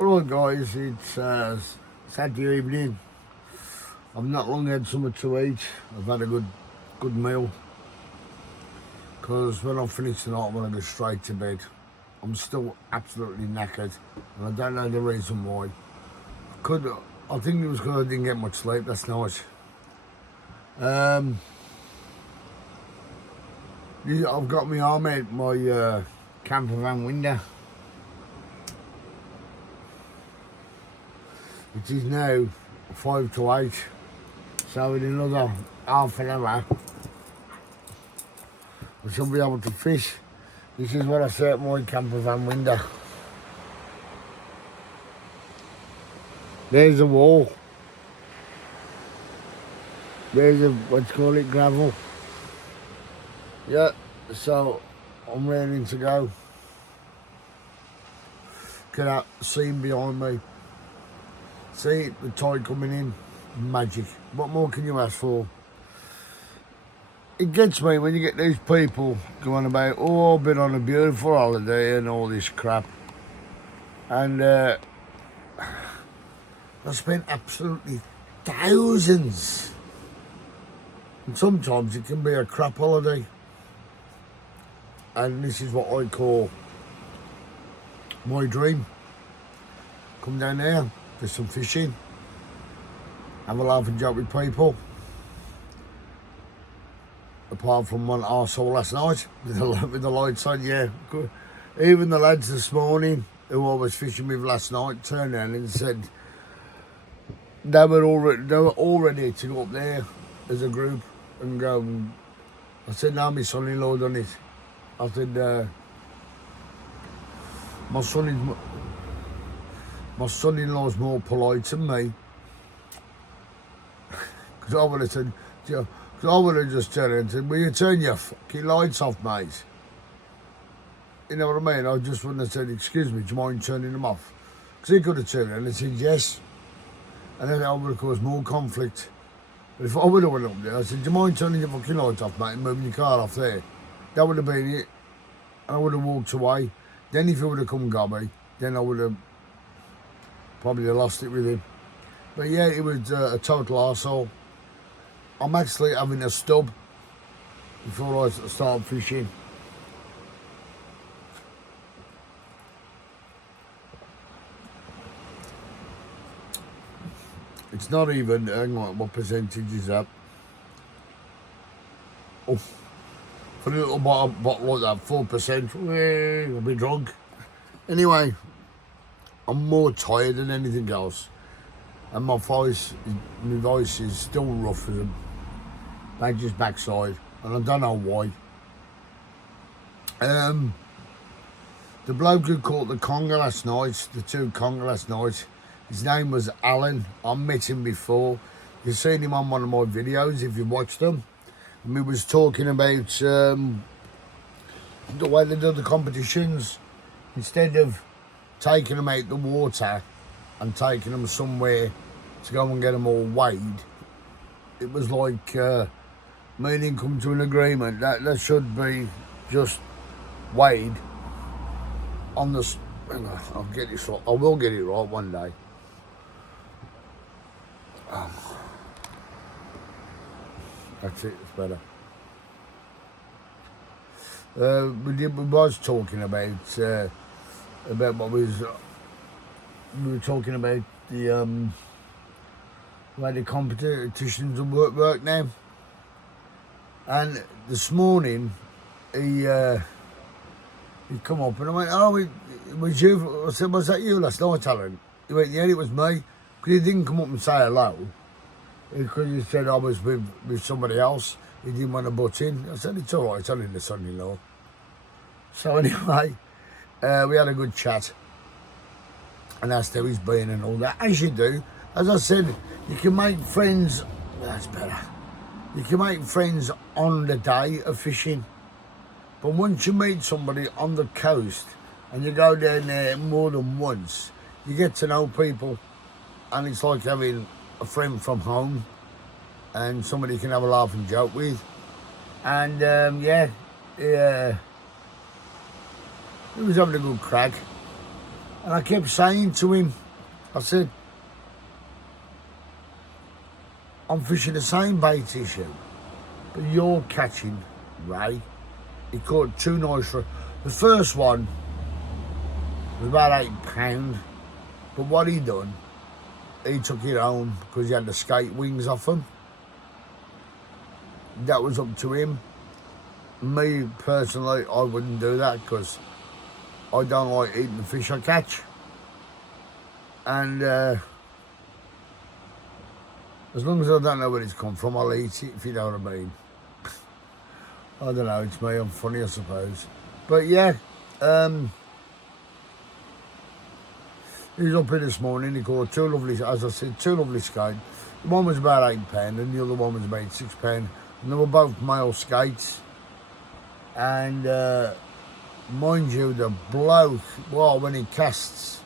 Alright guys, it's Saturday evening. I've not long had something to eat. I've had a good meal. Because when I finish tonight, I'm going to go straight to bed. I'm still absolutely knackered. And I don't know the reason why. I think it was because I didn't get much sleep last night. I've got my arm out my camper van window. It is now 5 to 8, so in another half an hour I should be able to fish. This is what I see at my camper van window. There's a wall. There's a, let's call it gravel. Yeah, so I'm ready to go. Get that scene behind me. See the tide coming in, magic. What more can you ask for? It gets me when you get these people going about, oh, I've been on a beautiful holiday and all this crap. And I spent absolutely thousands. And sometimes it can be a crap holiday. And this is what I call my dream. Come down there, do some fishing, have a laugh and joke with people. Apart from one arsehole last night with the lights on, yeah. Even the lads this morning who I was fishing with last night turned around and said they were all ready to go up there as a group and go. I said, no, my son-in-law done it. I said, my son-in-law's more polite than me. Because I would have said, because I would have just turned and said, will you turn your fucking lights off, mate? You know what I mean? I just wouldn't have said, excuse me, do you mind turning them off? Because he could have turned around and said yes. And then that would have caused more conflict. But if I would have went up there, I said, do you mind turning your fucking lights off, mate, and moving your car off there? That would have been it. And I would have walked away. Then if he would have come and got me, then I would have probably lost it with him. But yeah, it was a total arsehole. I'm actually having a stub before I start fishing. It's not even, hang on, what percentage is that? Oh, for a little bottle like that, 4%, I'll be drunk. Anyway, I'm more tired than anything else. And my voice is still rough as a badger's backside. And I don't know why. The bloke who caught the conger last night, the two conger last night, his name was Alan. I met him before. You've seen him on one of my videos if you've watched them. And we was talking about the way they do the competitions. Instead of taking them out the water and taking them somewhere to go and get them all weighed, it was like me and him come to an agreement that they should be just weighed on the. I'll get this right. I will get it right one day. That's it. It's better. We was talking about what we were talking about the where the competitions and work now. And this morning he come up and I went, oh, it was you. I said, was that you last night, Alan? He went, yeah, it was me. Because he didn't come up and say hello. Because he said I was with somebody else. He didn't want to butt in. I said, it's all right, it's only the son-in-law. So anyway, we had a good chat. And asked how he's been and all that. As you do. As I said, you can make friends. That's better. You can make friends on the day of fishing. But once you meet somebody on the coast and you go down there more than once, you get to know people. And it's like having a friend from home and somebody you can have a laugh and joke with. And he was having a good crack. And I kept saying to him, I said, I'm fishing the same bait as you, but you're catching Ray. He caught 2 nice. The first one was about £8, but what he done, he took it home because he had the skate wings off him. That was up to him. Me personally, I wouldn't do that because I don't like eating the fish I catch. And as long as I don't know where it's come from, I'll eat it, if you know what I mean. I don't know, it's me, I'm funny I suppose. But yeah, he was up here this morning, he caught 2 lovely, as I said, 2 lovely skate. One was about £8 and the other one was about £6. And they were both male skates. And mind you, the bloke, well, when he casts,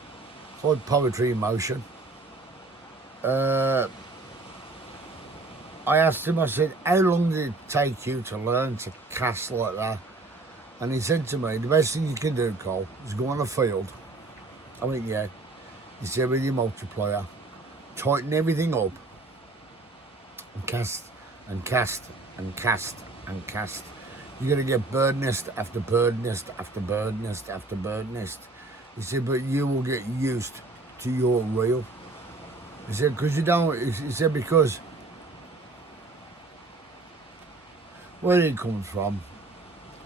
it's like poetry in motion. I asked him, I said, how long did it take you to learn to cast like that? And he said to me, the best thing you can do, Cole, is go on a field. I went, yeah. He said, with your multiplier, tighten everything up and cast and cast and cast and cast. You're going to get bird nest after bird nest after bird nest after bird nest. He said, but you will get used to your reel. He said, because you don't, he said, because where he comes from,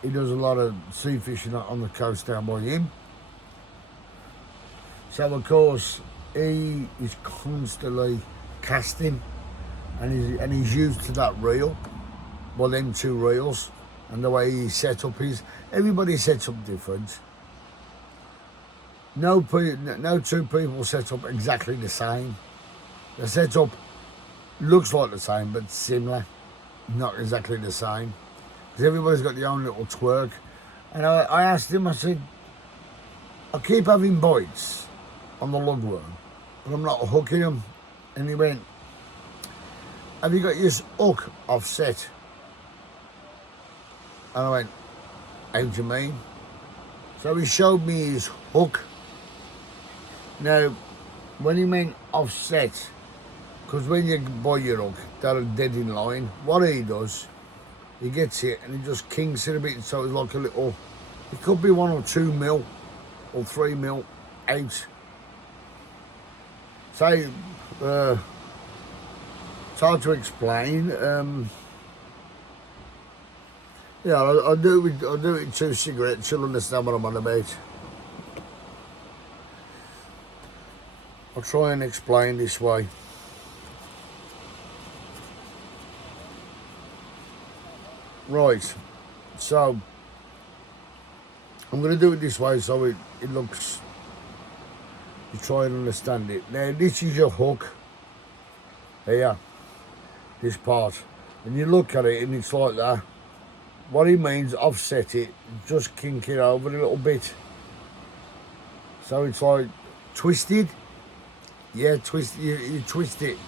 he does a lot of sea fishing on the coast down by him. So of course, he is constantly casting and he's used to that reel, well them 2 reels, and the way he set up his, everybody sets up different. No 2 people set up exactly the same. The setup looks like the same, but similar. Not exactly the same, because everybody's got their own little twerk. And I asked him, I said, I keep having bites on the lugworm, but I'm not hooking them. And he went, have you got your hook offset? And I went, how do you mean? So he showed me his hook. Now, when he meant offset, because when you buy your hook, they're dead in line. What he does, he gets it and he just kinks it a bit, so it's like a little, it could be 1 or 2 mil or 3 mil out. So it's hard to explain. Yeah, I'll do it with 2 cigarettes, you'll understand what I'm on about. I'll try and explain this way. Right, so I'm going to do it this way so it looks, you try and understand it. Now this is your hook, here, this part, and you look at it and it's like that. What he means, offset it, just kink it over a little bit. So it's like twisted, yeah, twist, you twist it,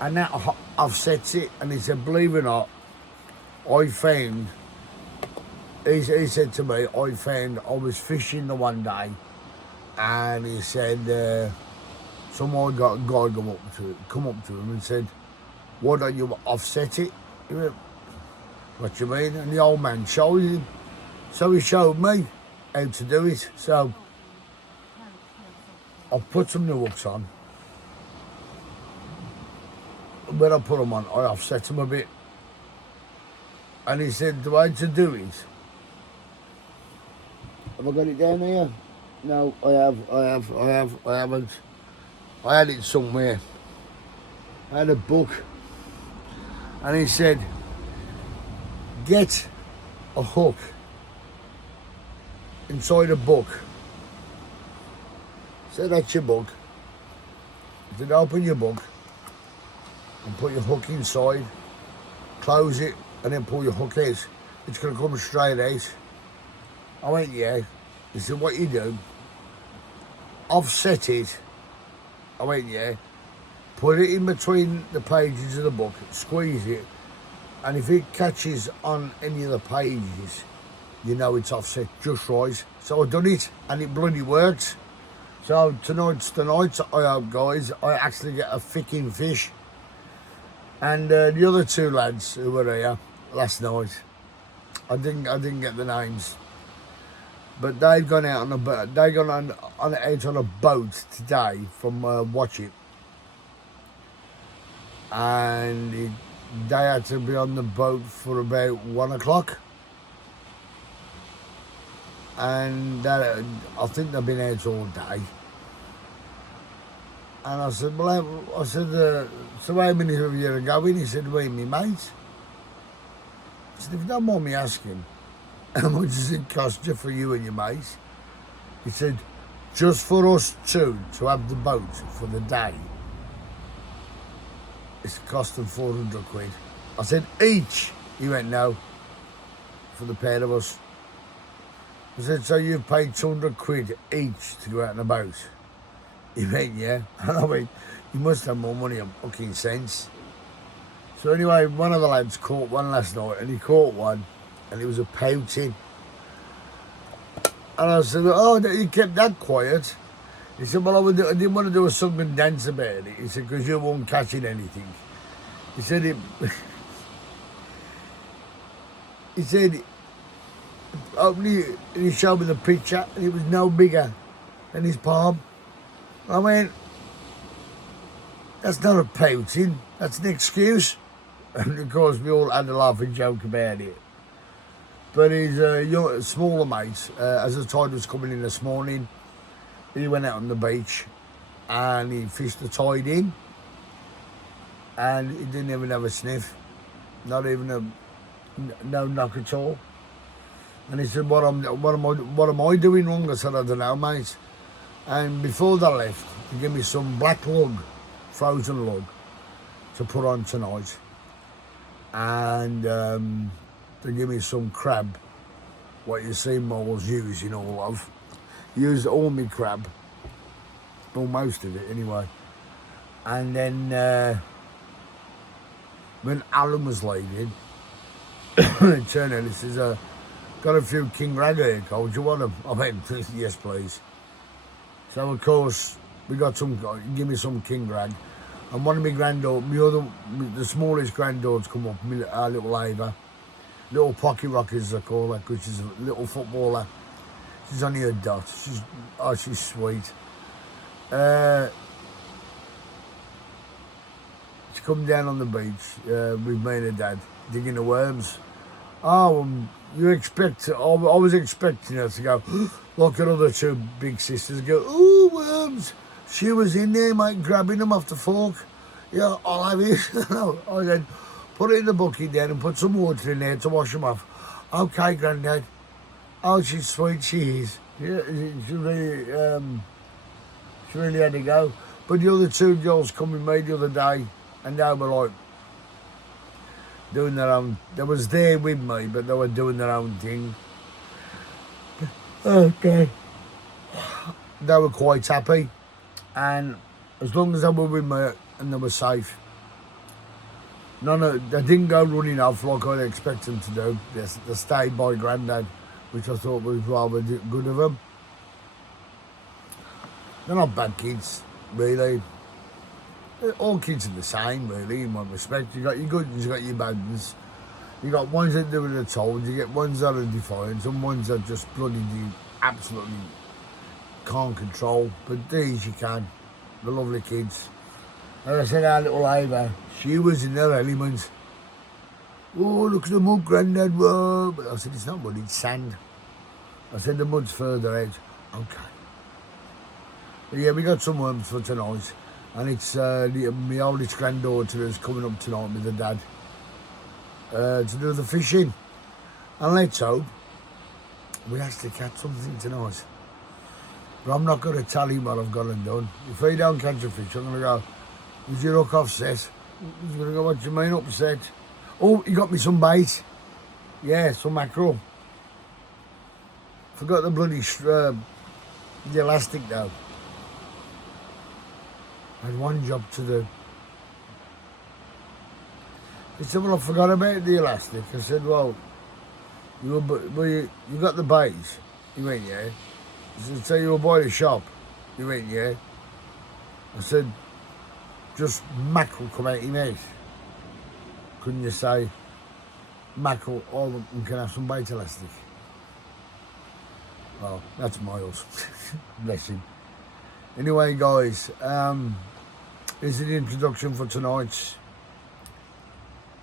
and that offsets it. And he said, believe it or not, I found, he said to me, I was fishing the one day, and he said, some old guy come up to him and said, why don't you offset it? He went, what you mean? And the old man showed him. So he showed me how to do it. So I put some new hooks on. When I put them on, I offset them a bit. And he said, the way to do it. Have I got it down here? No, I haven't. I had it somewhere. I had a book. And he said, get a hook inside a book. So that's your book. Then open your book and put your hook inside, close it, and then pull your hook out. It's going to come straight out. I went, yeah. He said, what you do, offset it. I went, yeah. Put it in between the pages of the book, squeeze it, and if it catches on any of the pages, you know it's offset just right. So I done it, and it bloody worked. So tonight's the night, I hope, guys. I actually get a ficking fish. And the other two lads who were here last night, I didn't get the names, but they've gone out on a boat. They gone out on a boat today from Watch It, and they had to be on the boat for about 1 o'clock. And I think they've been out all day. And I said, so how many of you are going? He said, me mates. I said, if you don't mind me asking, how much does it cost you for you and your mates? He said, just for us two to have the boat for the day, it's costing 400 quid. I said, each? He went, no, for the pair of us. I said, so you've paid 200 quid each to go out on a boat? He went, yeah. And I went, you must have more money than fucking sense. So anyway, one of the lads caught one last night, and he caught one, and it was a pouting. And I said, oh, you kept that quiet? He said, well, I didn't want to do a song and dance about it. He said, because you weren't catching anything. He said, he showed me the picture, and it was no bigger than his palm. I went, that's not a pouting, that's an excuse. And of course, we all had a laughing joke about it. But his smaller mate, as the tide was coming in this morning, he went out on the beach and he fished the tide in, and he didn't even have a sniff, not even no knock at all. And he said, what am I doing wrong? I said, I don't know, mate. And before they left, they gave me some black lug, frozen lug, to put on tonight. And they gave me some crab, what you see moles using all of. Used all my crab, or most of it anyway. And then when Alan was leaving, it turned out, he says, got a few king rag here, Cole, do you want them? I went, yes please. So of course, we got some, give me some king rag. And one of my granddaughters, the smallest granddaughters come up, our little Ava, little pocket rockers I call her, because she's a little footballer. She's only a dot, she's sweet. She come down on the beach with me and her dad, digging the worms. Oh, you expect, I was expecting her to go, like her other two big sisters, go, oh, worms. She was in there, mate, grabbing them off the fork. Yeah, I'll have it. I said, put it in the bucket then and put some water in there to wash them off. Okay, Grandad. Oh, she's sweet, she is. Yeah, she really had to go. But the other two girls come with me the other day, and they were like, doing their own, they was there with me, but they were doing their own thing. Okay. They were quite happy, and as long as they were with me and they were safe, they didn't go running off like I'd expect them to do. They stayed by Grandad, which I thought was rather good of them. They're not bad kids, really. All kids are the same, really, in one respect. You got your good ones, you got your bad ones. You got ones that do what they're told, you get ones that are defiant, and ones that just bloody absolutely can't control. But these you can. The lovely kids. And I said, our little Ava, she was in her element. Oh, look at the mud, Grandad. Whoa. But I said, it's not mud, it's sand. I said, the mud's further out. Okay. But yeah, we got some worms for tonight. And it's my oldest granddaughter is coming up tonight with her dad to do the fishing. And let's hope we actually catch something tonight. But I'm not going to tell him what I've got and done. If he don't catch a fish, I'm going to go, is your hook offset? He's going to go, what do you mean upset? Oh, he got me some bait. Yeah, some mackerel. Forgot the bloody the elastic though. I had one job to do. He said, well, I forgot about the elastic. I said, well, you got the bait? He went, yeah. He said, so you were by the shop? You went, yeah. I said, just mackerel come out your mouth. Couldn't you say, mackerel, all of them can have some bait elastic? Well, that's Miles. Bless him. Anyway, guys, this is the introduction for tonight.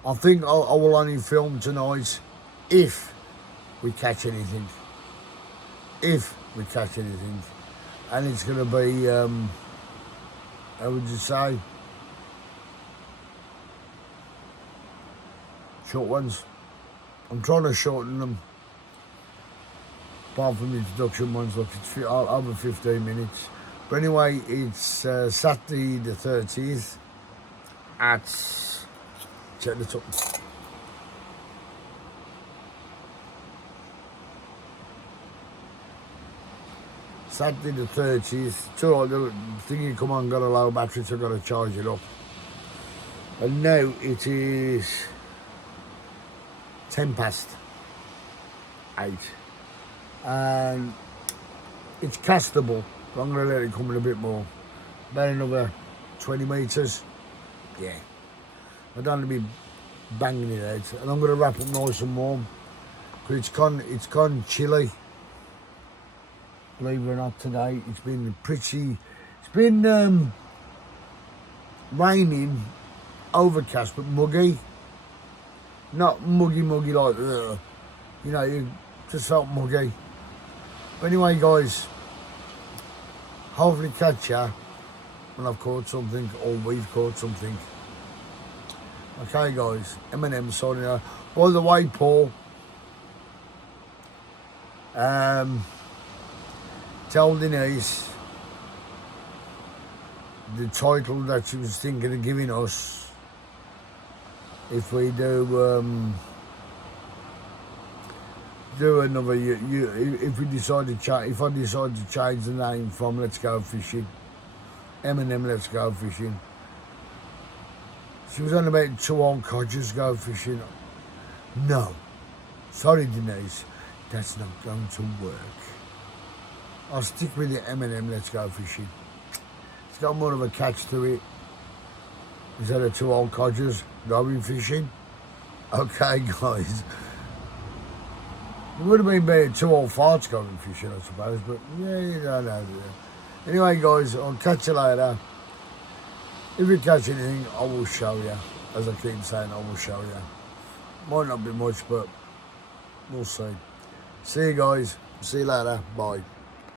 I think I will only film tonight if we catch anything. If we catch anything. And it's going to be, how would you say? Short ones. I'm trying to shorten them. Apart from the introduction ones, look, it's over 15 minutes. But anyway, it's Saturday the 30th at, check the top. Saturday the 30th, it's alright, the thing you come on, got a low battery, so I've got to charge it up. And now it is 8:10. And it's castable, but I'm going to let it come in a bit more. About another 20 metres. Yeah. I don't want to be banging it out. And I'm going to wrap up nice and warm. Because it's gone chilly. Believe it or not, today it's been pretty. It's been raining, overcast, but muggy. Not muggy like you know, you just felt muggy. But anyway, guys, hopefully catch ya when I've caught something or we've caught something. Okay, guys, Eminem signing out. By the way, Paul, tell Denise the title that she was thinking of giving us if we do another if we decide to if I decide to change the name from Let's Go Fishing, Eminem Let's Go Fishing. She was on about 2 old codgers go fishing. No, sorry Denise, that's not going to work. I'll stick with the Eminem Let's Go Fishing. It's got more of a catch to it. Instead of 2 old codgers going fishing. Okay, guys. It would have been better 2 old farts going fishing, I suppose, but yeah, you don't know. Anyway, guys, I'll catch you later. If you catch anything, I will show you. As I keep saying, I will show you. Might not be much, but we'll see. See you guys. See you later. Bye.